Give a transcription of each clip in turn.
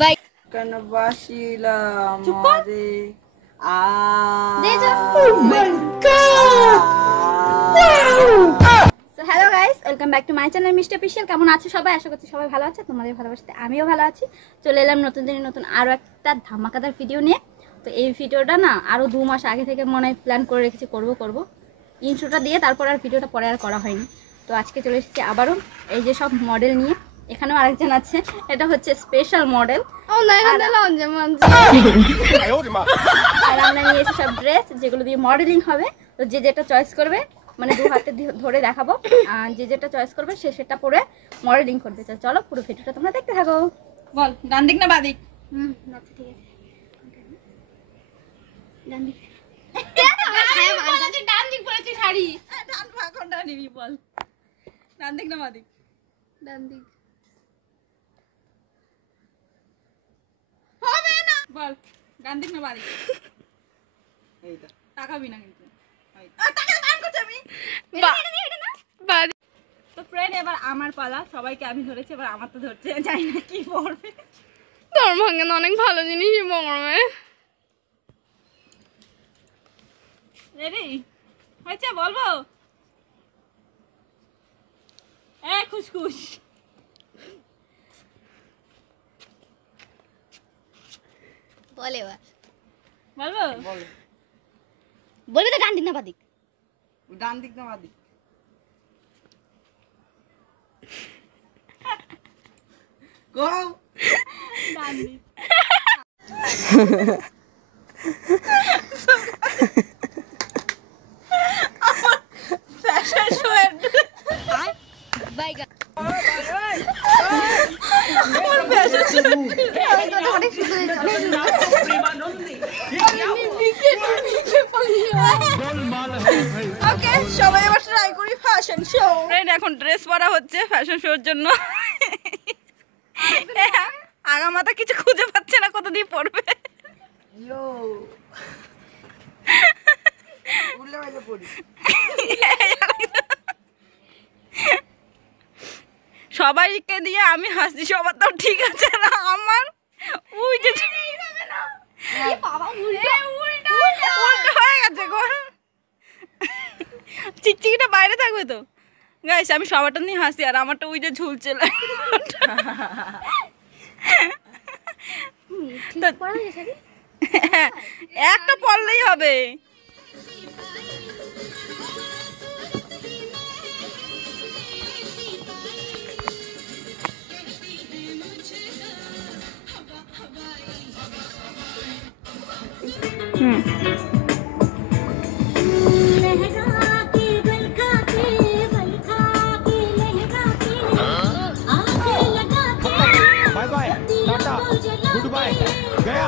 Bye কেন বাসিলাম রে दे जा oh my God so hello guys welcome back to my channel mister official. কেমন আছো সবাই? আশা করছি সবাই ভালো আছে। তোমাদের ভালোবাসাতে আমিও ভালো আছি। চলে এলাম নতুন দিনে নতুন আরও একটা ধামাকাদার ভিডিও নিয়ে। তো এই ভিডিওটা না আরও 2 মাস আগে থেকে মনে হয় প্ল্যান করে রেখেছি করব ইন্ট্রোটা দিয়ে, তারপর আর ভিডিওটা পরে আর করা হয়নি। তো আজকে চলে এসেছি আবারও এই যে সব মডেল নিয়ে। এখানেও আরেকজন আছে, এটা হচ্ছে স্পেশাল মডেল। আর আমরা নিয়ে এসেছি সব ড্রেস যেগুলো দিয়ে মডেলিং হবে। তো যে যেটা চয়েস করবে, মানে 2 হাতে ধরে দেখাবো, যে যেটা চয়েস করবে সে সেটা পরে মডেলিং করবে। চলো পুরো ভিডিওটা তোমরা দেখতে থাকো। বল ডান দিক না বাদিক? আচ্ছা ঠিক আছে, ডান দিক। ডান দিক বলেছি শাড়ি। ডান কোনটা নিবি বল? ডান দিক না বাদিক? ডান দিক হবে না, বল ডান দিক না বাদিক? এই তো তাকাবি না কিন্তু। টাকা মান করছি আমি। তো ফ্রেন্ড এবার আমার পালা। সবাইকে আমি ধরেছি, এবার আমার তো ধরছে, জানি না কি পড়বে। তোর ভাঙে অনেক ভালো জিনিসই পড়বে। রেডি হয়েছে? বলবো খুশখুশ বলে এবার বলবো? বলবি তো ডান দিক না বাদিক? ডান দিক না বাদিক? গো ডান দিক। ফ্যাশন শো এর বাইগা ওর ফ্যাশন শো অনেক সুন্দর। ওকে সবাই এবার ট্রাই করি ফ্যাশন শো। ফ্রেন্ড এখন ড্রেস পরা হচ্ছে ফ্যাশন শোর জন্য। আগা মাথা কিছু খুঁজে পাচ্ছে না, কত দিয়ে পড়বে। সবাইকে দিয়ে আমি হাসছি, সবার তো ঠিক আছে না, আমার ওই যে উল্টো হয়ে গেছে গো। চিকচিকিটা বাইরে থাকবে তো গাইস, আমি সবারটা নিয়ে হাসি আর আমারটা ওই যে ঝুলছে। একটা পড়লেই হবে। Bye bye tata goodbye गया।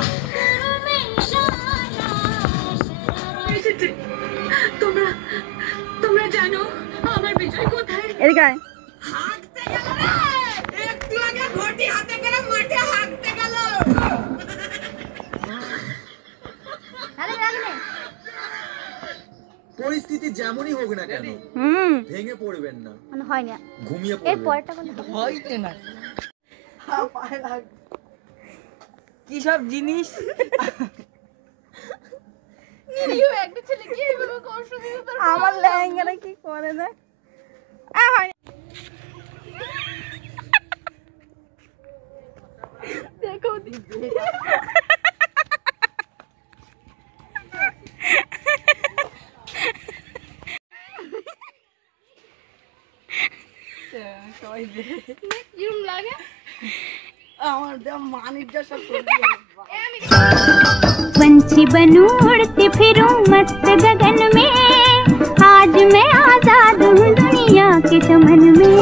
তোমরা জানো আমার বিজয় কোথায়? এদিকে হাঁটতে গেল রে, একটু আগে ঘটি হাতে করে মাঠে হাঁটতে গেল। পরিস্থিতি যেমনই হোক না কেন ভেঙে পড়বেন না, মানে হয় না, ঘুমিয়ে এর পড়বেন। পরেরটা কোন হইতে না কি সব জিনিস। আমার লেহেঙ্গাটা কি করে না? দেখো पंछी बनूं उड़ती फिरूं मस्त गगन में, आज मैं आजाद हूँ दुनिया के चमन में।